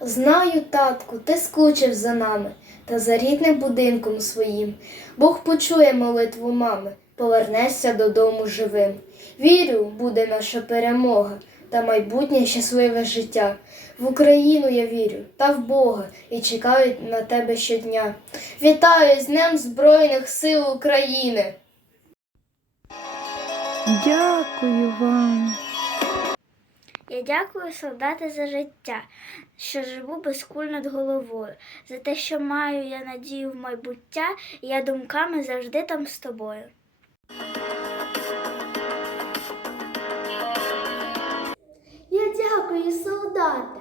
Знаю, татку, ти скучив за нами та за рідним будинком своїм. Бог почує молитву мами, повернешся додому живим. Вірю, буде наша перемога та майбутнє щасливе життя. В Україну я вірю та в Бога і чекаю на тебе щодня. Вітаю з Днем Збройних сил України! Дякую вам. Я дякую, солдати, за життя, що живу без куль над головою, за те, що маю я надію в майбуття, і я думками завжди там з тобою. Я дякую, солдате,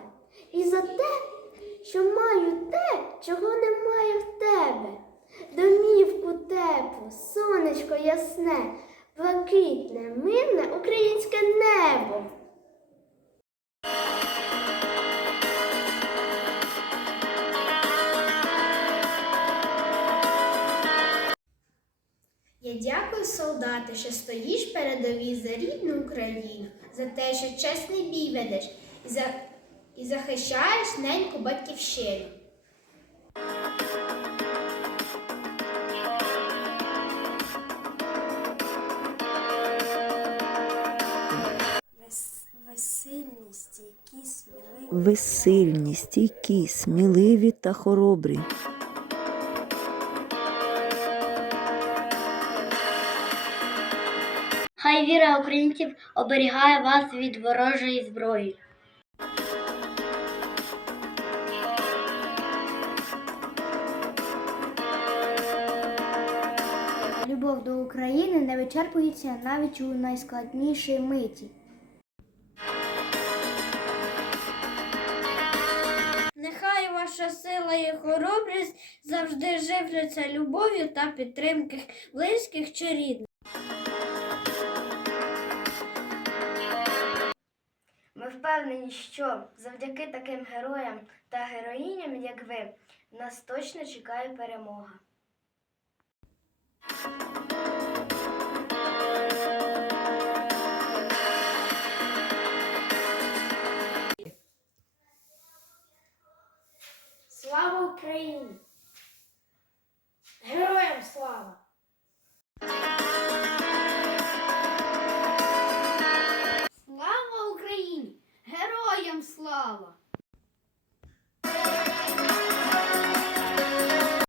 і за те, що маю те, чого немає в тебе. Домівку теплу, сонечко ясне, блакитне, мирне дякую, солдати, що стоїш передовій за рідну Україну, за те, що чесний бій ведеш і, за... і захищаєш неньку батьківщину. Ви сильні, стійкі, сміливі. Ви сильні, стійкі, сміливі та хоробрі. Хай віра українців оберігає вас від ворожої зброї. Любов до України не вичерпується навіть у найскладнішій миті. Нехай ваша сила і хоробрість завжди живляться любов'ю та підтримки близьких чи рідних. впевнені, що завдяки таким героям та героїням, як ви, нас точно чекає перемога. Слава Україні! Героям слава! стала.